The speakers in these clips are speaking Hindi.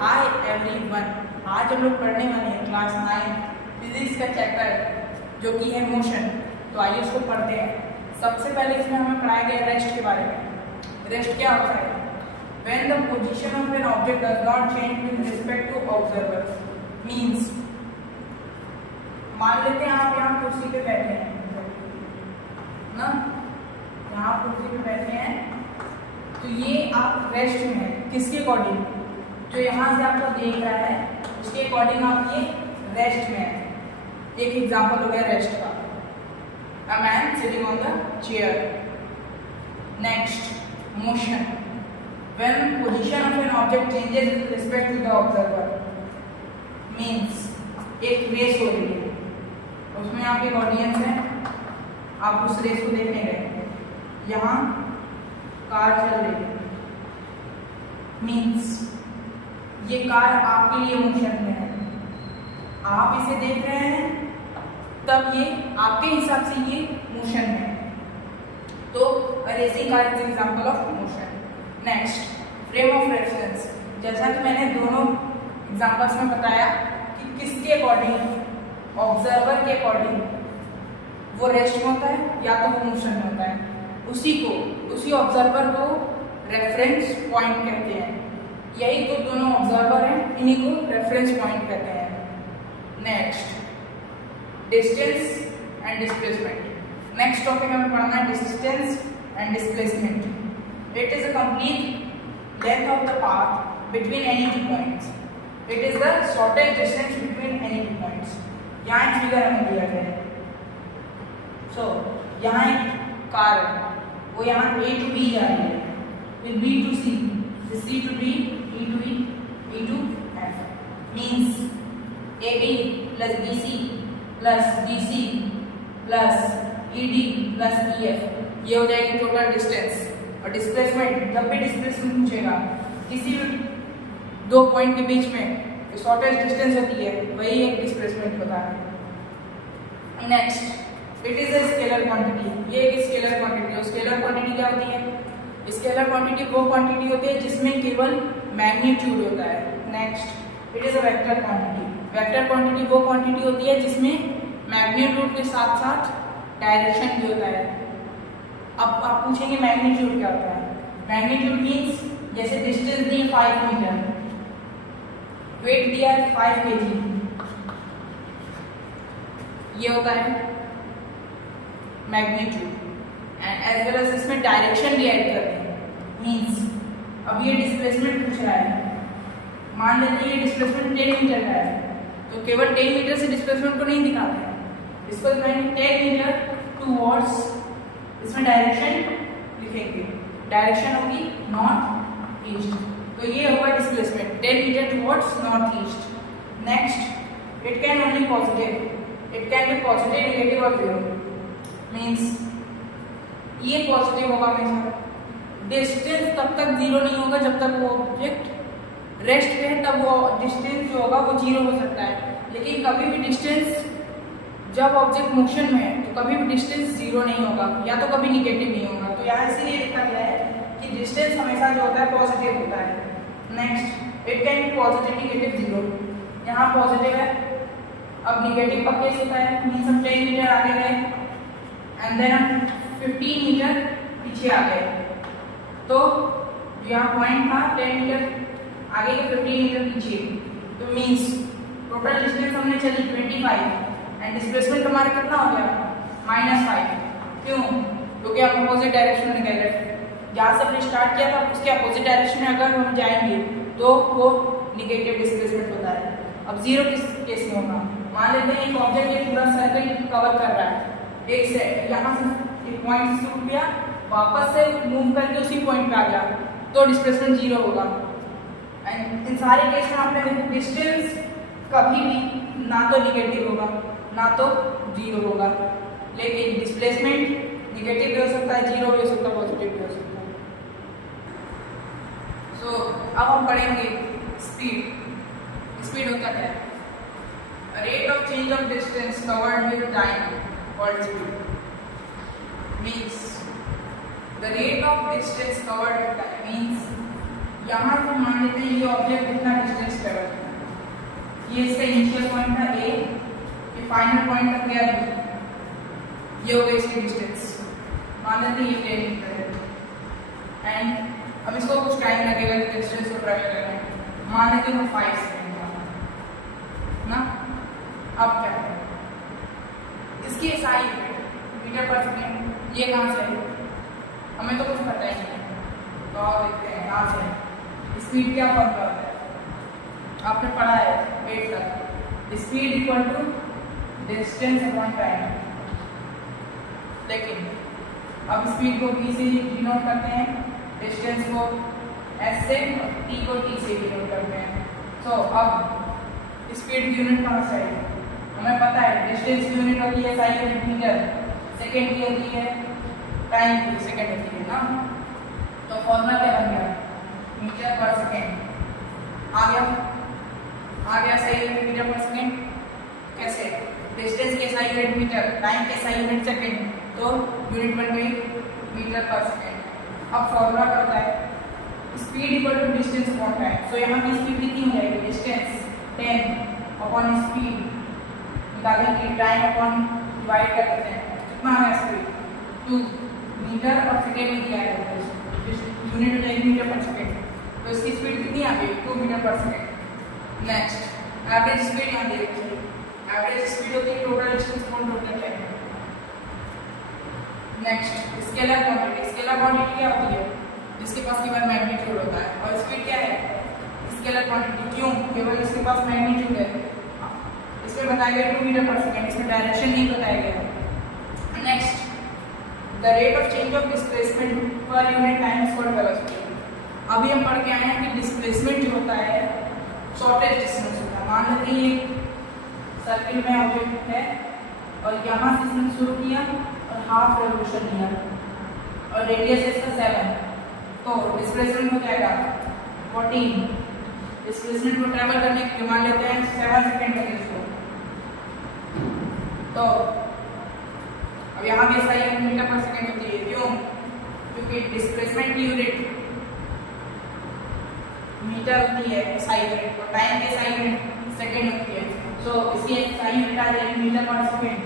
हाय एवरीवन, आज हम लोग पढ़ने वाले हैं क्लास 9 फिजिक्स का चैप्टर जो कि है मोशन। तो आइए उसको पढ़ते हैं। सबसे पहले इसमें हमें पढ़ाया गया रेस्ट के बारे में। रेस्ट क्या होता है? When the position of an object does not change with respect to observer, means मान लेते हैं आप यहाँ कुर्सी पे बैठे हैं ना, यहाँ कुर्सी पे बैठे हैं तो ये आप रेस्ट में है। किसके अकॉर्डिंग? जो यहाँ से आपको देख रहा है उसके अकॉर्डिंग आप ये रेस्ट में है। एक एग्जांपल हो गया रेस्ट का, a man sitting on the chair. Next, motion, when position of an object changes with respect to the observer, means एक रेस हो रही है, उसमें आप एक ऑडियंस है, आप उस रेस को देखने गए, यहाँ कार चल रही है, मीन्स ये कार आपके लिए मोशन में है, आप इसे देख रहे हैं तब ये आपके हिसाब से ये मोशन में है। तो racing car is example of motion. Next, frame of reference. जैसा कि मैंने दोनों एग्जांपल्स में बताया कि किसके अकॉर्डिंग, ऑब्जर्वर के अकॉर्डिंग वो रेस्ट में होता है या तो वो मोशन में होता है। उसी ऑब्जर्वर को रेफरेंस पॉइंट कहते हैं। यही तो दोनों ऑब्जर्वर हैं, इन्हीं को रेफरेंस पॉइंट कहते हैं। Next, distance and displacement. Next topic हमें पढ़ना है distance and displacement. It is a complete length of the path between any two points. It is the shortest distance between any two points. यहाँ एक फिगर हमें दिया गया है। सो यहाँ एक कार है, वो यहाँ A to B जा रही है, फिर B to C, फिर C to D, E to E, E to F, means AB plus BC plus DC plus ED plus EF, ये हो जाएगी टोटल डिस्टेंस। और डिस्प्लेसमेंट, जब भी डिस्प्लेसमेंट पूछेगा किसी भी दो पॉइंट के बीच में शॉर्टेस्ट डिस्टेंस होती है, वही एक डिस्प्लेसमेंट होता है। Next, it is a scalar quantity. ये एक स्केलर क्वांटिटी है। स्केलर क्वांटिटी क्या होती है? स्केलर क्वांटिटी वो क्वांटिटी होती है जिसमें केवल मैग्नीट्यूड होता है। Next, it is a vector quantity. Vector quantity वो क्वांटिटी होती है जिसमें मैग्नीट्यूड के साथ साथ डायरेक्शन भी होता है। अब आप पूछेंगे मैग्नीट्यूड क्या होता है? मैग्नीट्यूड मीन्स जैसे डिस्टेंस दी 5 मीटर, वेट दिया है 5 kg, ये होता है magnitude. And as well as इसमें डायरेक्शन भी ऐड करते हैं। मीन्स अब ये डिस्प्लेसमेंट पूछ रहा है, मान लेते हैं ये डिस्प्लेसमेंट 10 मीटर का है, तो केवल 10 मीटर से डिस्प्लेसमेंट को नहीं दिखाते हैं, इसको दिखाएंगे 10 मीटर टूवर्ड्स, इसमें डायरेक्शन लिखेंगे, डायरेक्शन होगी नॉर्थ ईस्ट, तो ये होगा displacement 10 metre towards north east. Next, it can only positive, it can be positive, negative और जीरो। मीन्स ये पॉजिटिव होगा हमेशा। डिस्टेंस तब तक जीरो नहीं होगा जब तक वो ऑब्जेक्ट रेस्ट पे है, तब वो डिस्टेंस जो होगा वो जीरो हो सकता है। लेकिन कभी भी डिस्टेंस, जब ऑब्जेक्ट मोशन में है तो कभी भी डिस्टेंस जीरो नहीं होगा या तो कभी निगेटिव नहीं होगा। तो यहाँ इसीलिए लिखा गया है कि डिस्टेंस हमेशा जो होता है पॉजिटिव होता है। Next, it can be positive, negative, zero. यहाँ पॉजिटिव है, अब निगेटिव का केस होता है, मीन्स हम 10 मीटर आगे गए एंड देन हम 15 मीटर पीछे आ गए, तो यहाँ पॉइंट था 10 मीटर आगे के 15 मीटर पीछे, तो मीन्स टोटल डिस्टेंस हमने चली 25 एंड डिस्प्लेसमेंट हमारा कितना हो गया? -5। क्यों? क्योंकि हम अपोजिट डायरेक्शन में गए थे। जहाँ से हमने स्टार्ट किया था उसके अपोजिट डायरेक्शन में अगर हम जाएंगे तो वो निगेटिव डिस्प्लेसमेंट होता है। अब जीरो किस केस में होगा? मान लेते हैं एक ऑब्जेक्ट एक पूरा सर्कल कवर कर रहा है, एक सेट यहाँ से एक पॉइंट से उठ गया, वापस से मूव करके उसी पॉइंट पे आ गया, तो डिस्प्लेसमेंट जीरो होगा। एंड इन सारे केस में आपने देखा डिस्टेंस कभी भी ना तो निगेटिव होगा ना तो जीरो होगा, लेकिन डिस्प्लेसमेंट निगेटिव भी हो सकता है, जीरो भी हो सकता है, पॉजिटिव भी हो सकता है। सो अब हम पढ़ेंगे स्पीड। स्पीड होता क्या है? Rate of change of distance covered with time called speed. Means the rate of distance covered with time means यहाँ से मान लेते हैं ये ऑब्जेक्ट इतना डिस्टेंस ये इसका इनिशियल पॉइंट था ए, ये फाइनल पॉइंट तक गया बी, ये हो गई इसकी डिस्टेंस। मान लेते हैं ये 10 मीटर है एंड अब इसको कुछ टाइम लगेगा डिस्टेंस को ट्रैवल करने में, मान लेते हैं 5 सेकंड का ना। अब क्या है इसकी एसआई मीटर पर सेकंड, ये कहाँ से है हमें तो कुछ पता ही नहीं है, तो आप देखते हैं कहाँ से है। स्पीड क्या फॉर्मूला होता है आपने पढ़ा है 8 तक, speed equal to distance upon time. लेकिन अब स्पीड को v से डिनोट करते हैं, डिस्टेंस को s से और t को t से डिनोट करते हैं। तो अब स्पीड की यूनिट कहाँ से है हमें पता है, डिस्टेंस की यूनिट होती है SI यूनिट मीटर, सेकेंड की होती है टाइम की सेकेंड होती है ना। तो फॉर्मूला क्या बन गया मीटर पर सेकेंड आ गया SI यूनिट मीटर पर सेकेंड। कैसे डिस्टेंस के SI यूनिट मीटर, टाइम के SI यूनिट सेकेंड, तो यूनिट बन गई मीटर पर सेकेंड। अब फॉर्मूला क्या होता है speed equal to distance upon time. So यहाँ की स्पीड कितनी हो जाएगी डिस्टेंस 10 अपॉन स्पीड निकालेंगे, टाइम अपॉन डिवाइड कर देते हैं, कितना आ गया स्पीड 2 मीटर और सेकेंड में दिया है, यूनिट हो जाएगी मीटर पर सेकेंड। तो इसकी स्पीड कितनी आ गई 2 मीटर पर सेकेंड। नेक्स्ट एवरेज स्पीड यहाँ देखिए, एवरेज स्पीड होती है total distance upon total time. Next scalar quantity, scalar quantity क्या होती है जिसके पास केवल मैग्नीट्यूड होता है, और स्पीड क्या है स्केलर क्वांटिटी, क्यों केवल इसके पास मैग्नीट्यूड है। इसमें बताया गया 2 मीटर पर सेकेंड, इसमें डायरेक्शन नहीं बताया गया। Next the rate of change of displacement per unit time is called velocity. अभी हम पढ़ के आए हैं कि डिस्प्लेसमेंट जो होता है शॉर्टेज डिस्टेंस होता है। मान लेते हैं ये सर्किल में ऑब्जेक्ट है और यहाँ से इसने शुरू किया और हाफ रेवोल्यूशन लिया और रेडियस इसका 7, तो डिस्प्लेसमेंट हो जाएगा 14। डिस्प्लेसमेंट को ट्रैवल करने के लिए मान लेते हैं 7 सेकेंड लगे इसको। तो अब यहाँ भी SI यूनिट मीटर पर सेकेंड होती है, क्यों क्योंकि डिस्प्लेसमेंट की यूनिट मीटर होती है SI यूनिट और टाइम की SI यूनिट सेकेंड होती है। सो इसकी SI यूनिट आ जाएगी मीटर पर सेकेंड,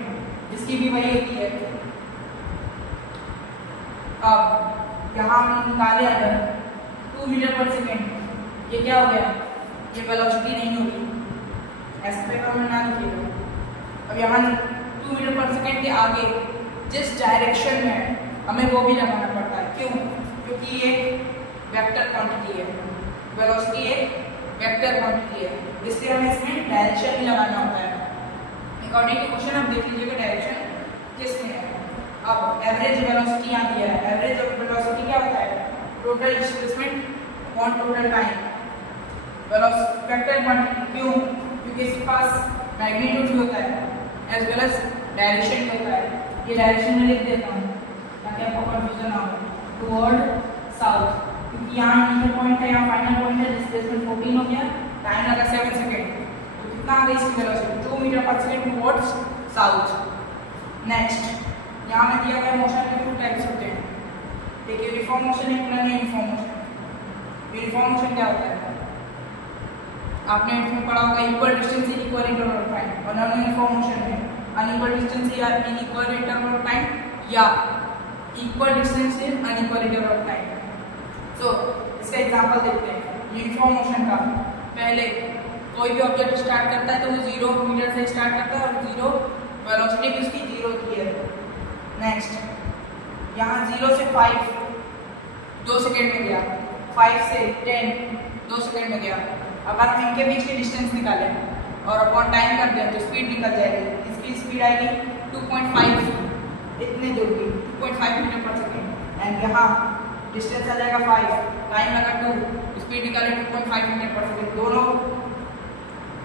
इसकी भी वही होती है। अब यहाँ हम निकाले अगर 2 मीटर पर सेकेंड, ये क्या हो गया ये वेलोसिटी नहीं होगी, ऐसे पे हमें ना लिखिएगा। अब यहाँ 2 मीटर पर सेकेंड के आगे जिस डायरेक्शन में है हमें वो भी लगाना पड़ता है, क्यों क्योंकि ये वेक्टर क्वांटिटी है, वेलोसिटी एक वेक्टर क्वांटिटी है, इसलिए हमें इसमें डायरेक्शन भी लगाना होता है। अकॉर्डिंग टू क्वेश्चन आप देख लीजिएगा डायरेक्शन किस में है। अब एवरेज वेलोसिटी यहाँ दिया है, एवरेज वेलोसिटी क्या होता है total displacement upon total time, velocity vector quantity, क्यों क्योंकि इसके पास मैग्नीट्यूड भी होता है एज वेल एज डायरेक्शन भी होता है। ये डायरेक्शन में लिख देता हूँ ताकि आपको कंफ्यूजन ना हो, टुवर्ड साउथ, क्योंकि यहाँ इनिशियल पॉइंट है यहाँ फाइनल पॉइंट है, डिस्प्लेसमेंट 14 हो गया, टाइम लगा 7 सेकेंड, तो कितना आ गई इसकी वेलोसिटी 2 मीटर पर सेकेंड टुवर्ड्स साउथ। नेक्स्ट यहाँ में दिया गया मोशन के 2 टाइप्स होते हैं, एक यूनिफॉर्म मोशन है, एक non uniform motion. Uniform motion क्या होता है आपने इसमें पढ़ा होगा equal distance in equal interval of time, और नॉन यूनिफॉर्म मोशन में अनइक्वल डिस्टेंस या in equal interval of time या equal distance in unequal interval of time. So इसका एग्जांपल देखते हैं यूनिफॉर्म मोशन का। पहले कोई भी ऑब्जेक्ट स्टार्ट करता है तो वो 0 मीटर से स्टार्ट करता है और 0 वेलोसिटी भी उसकी 0 होती है। नेक्स्ट यहाँ 0 से 5 2 सेकेंड में गया, 5 से 10 2 सेकेंड में गया। अगर हम इनके बीच की डिस्टेंस निकालें और अपॉन टाइम कर दें तो स्पीड निकल जाएगी, इसकी स्पीड आएगी 2.5 इतने दूर की 2.5 मीटर पर सेकेंड, एंड यहाँ डिस्टेंस आ जाएगा 5, टाइम लगा 2, स्पीड निकाले 2.5 मीटर पर सेकेंड।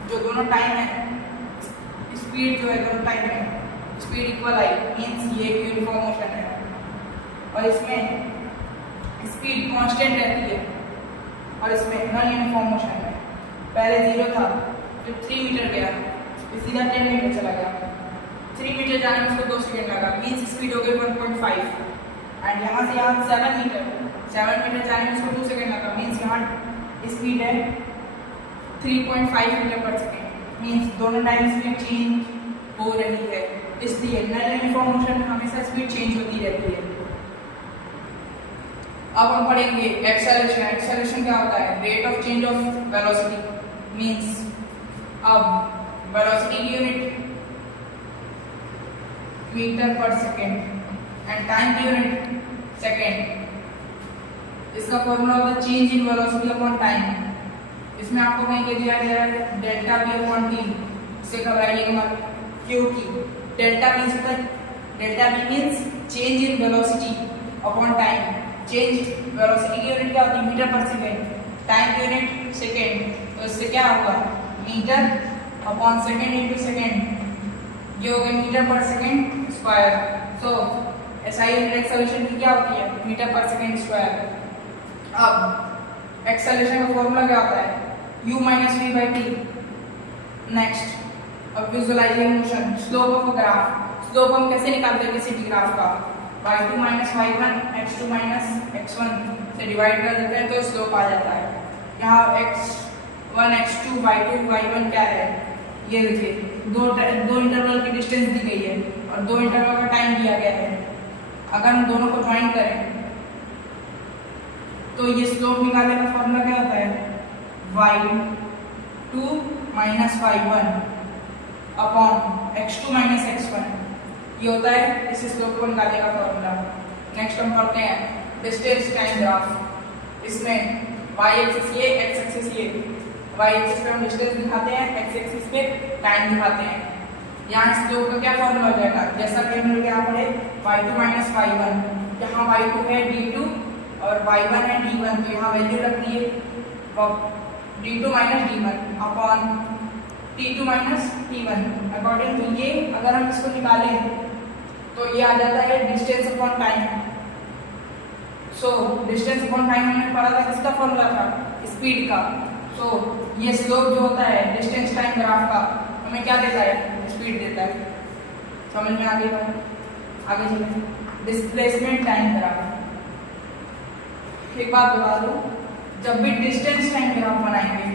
दोनों टाइम है स्पीड जो है दोनों टाइम है स्पीड इक्वल आई, मीन्स ये यूनिफॉर्म मोशन है। और इसमें स्पीड कांस्टेंट रहती है और इसमें नॉन यूनिफॉर्म मोशन है। पहले 0 था फिर 3 मीटर गया फिर सीधा 10 मीटर चला गया, 3 मीटर जाने में उसको 2 सेकेंड लगा, मीन्स स्पीड हो गई 1.5। एंड यहाँ से यहाँ 7 मीटर जाने में उसको 2 सेकेंड लगा, मीन्स यहाँ स्पीड है 3.5 मीटर पर सेकेंड। मीन्स दोनों टाइम स्पीड चेंज हो रही है, इसलिए नॉन यूनिफॉर्म मोशन में हमेशा स्पीड चेंज होती रहती है। अब हम पढ़ेंगे एक्सेलरेशन। एक्सेलरेशन क्या होता है? Rate of change of velocity, means अब वेलोसिटी की यूनिट मीटर पर सेकेंड एंड टाइम की यूनिट सेकेंड। इसका फॉर्मूला होता है change in velocity upon time. इसमें आपको कहीं के दिया गया है डेल्टा वी अपॉन टी। इससे घबराइएगा मत, क्योंकि delta V means change in velocity upon time. Change velocity की यूनिट क्या होती है? मीटर पर सेकेंड, टाइम की यूनिट सेकेंड। तो इससे क्या होगा? Metre upon second into second, ये हो गया मीटर पर second square. So SI unit acceleration की क्या होती है? मीटर पर सेकेंड स्क्वायर। अब एक्सेलरेशन का फॉर्मूला क्या होता है? u minus V by T. Next, अब visualizing motion, slope of a graph. Slope हम कैसे निकालते हैं किसी भी ग्राफ का? y2 minus y1 x2 minus x1 से डिवाइड कर देते हैं तो स्लोप आ जाता है। यहाँ x1 x2 y2 y1 क्या है? ये देखिए, दो इंटरवल की डिस्टेंस दी गई है और दो इंटरवल का टाइम दिया गया है। अगर हम दोनों को ज्वाइन करें तो ये स्लोप निकालने का फॉर्मूला क्या होता है? y2 minus y1 upon x2 minus x1, ये होता है इस स्लोप को निकालने का फॉर्मूला। नेक्स्ट हम पढ़ते हैं डिस्टेंस टाइम ग्राफ। इसमें y एक्सिस ये, x एक्सिस ये। y एक्सिस पे हम डिस्टेंस दिखाते हैं, x एक्सिस पे टाइम दिखाते हैं। यहाँ स्लोप का क्या फॉर्मूला हो जाएगा? जैसा कि हम लोग यहाँ पढ़े y2 माइनस y1, यहाँ y2 है d2 और y1 है d1, तो यहाँ वैल्यू रख दिए d2 minus d1 upon t2 minus t1। According to ये अगर हम इसको निकालें तो ये आ जाता है distance upon time. So distance upon time हमने पढ़ा था, किसका फॉर्मूला था? स्पीड का। सो ये स्लोप जो होता है डिस्टेंस टाइम ग्राफ का हमें क्या देता है? स्पीड देता है। समझ में आ गई? आगे चलें, डिस्प्लेसमेंट टाइम ग्राफ। एक बात बता दूं, जब भी डिस्टेंस टाइम ग्राफ बनाएंगे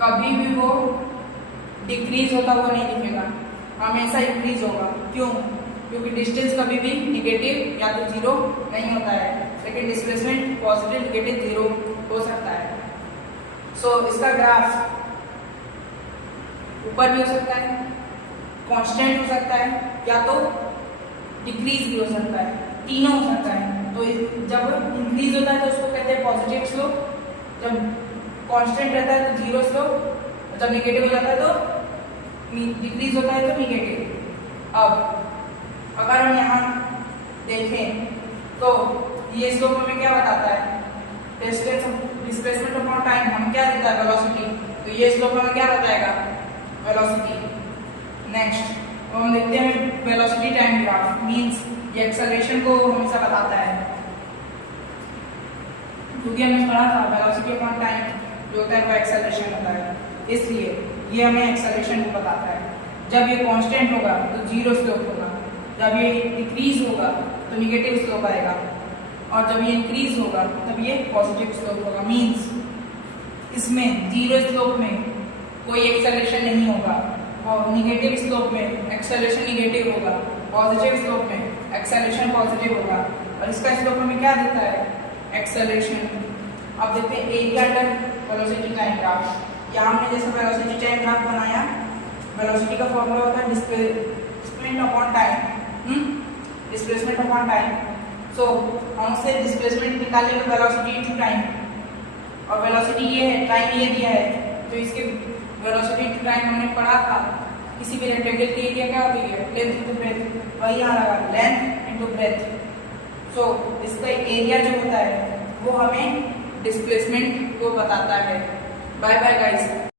कभी भी वो डिक्रीज होता हुआ नहीं दिखेगा, हमेशा इंक्रीज होगा। क्यों? क्योंकि डिस्टेंस कभी भी निगेटिव या तो जीरो नहीं होता है, लेकिन डिस्प्लेसमेंट पॉजिटिव निगेटिव जीरो हो सकता है। सो इसका ग्राफ ऊपर भी हो सकता है, कांस्टेंट हो सकता है, या तो डिक्रीज भी हो सकता है, तीनों हो सकता है। तो जब इंक्रीज होता है तो उसको कहते हैं पॉजिटिव स्लोप, जब कांस्टेंट रहता है तो जीरो स्लोप, जब निगेटिव हो जाता है तो डिक्रीज होता है तो निगेटिव। अब अगर हम यहाँ देखें तो ये स्लोप हमें क्या बताता है? डिस्प्लेसमेंट अपॉन टाइम हमें क्या देता है? वेलोसिटी। तो ये स्लोप हमें क्या बताएगा? वेलोसिटी। नेक्स्ट हम देखते हैं वेलोसिटी टाइम ग्राफ, मींस ये एक्सेलरेशन को हमेशा बताता है, क्योंकि हमने पढ़ा था वेलोसिटी अपॉन टाइम जो होता है वो एक्सेलरेशन होता है, इसलिए ये हमें एक्सेलरेशन को बताता है। जब ये कांस्टेंट होगा तो जीरो स्लोप होगा, जब ये डिक्रीज होगा तो निगेटिव स्लोप आएगा, और जब ये इंक्रीज होगा तब ये पॉजिटिव स्लोप होगा। मींस इसमें जीरो स्लोप में कोई एक्सेलरेशन नहीं होगा, और निगेटिव स्लोप में एक्सेलरेशन निगेटिव होगा, पॉजिटिव स्लोप में एक्सेलरेशन पॉजिटिव होगा। और इसका स्लोप हमें क्या देता है? एक्सेलरेशन। अब देखते हैं area under velocity time graph. यहाँ हमने जैसे वेलोसिटी टाइम ग्राफ बनाया, वेलोसिटी का फॉर्मूला होता है displacement upon time. Displacement upon time. So हमसे डिस्प्लेसमेंट निकालेंगे वेलोसिटी इनटू टाइम, और वेलोसिटी ये है, टाइम ये दिया है, तो इसके वेलोसिटी इनटू टाइम हमने पढ़ा था। किसी भी रेक्टेंगल की एरिया क्या होती है? लेंथ इनटू ब्रेथ, वही यहाँ लगा लेंथ इनटू ब्रेथ। सो इसका एरिया जो होता है वो हमें डिस्प्लेसमेंट को बताता है। Bye bye guys.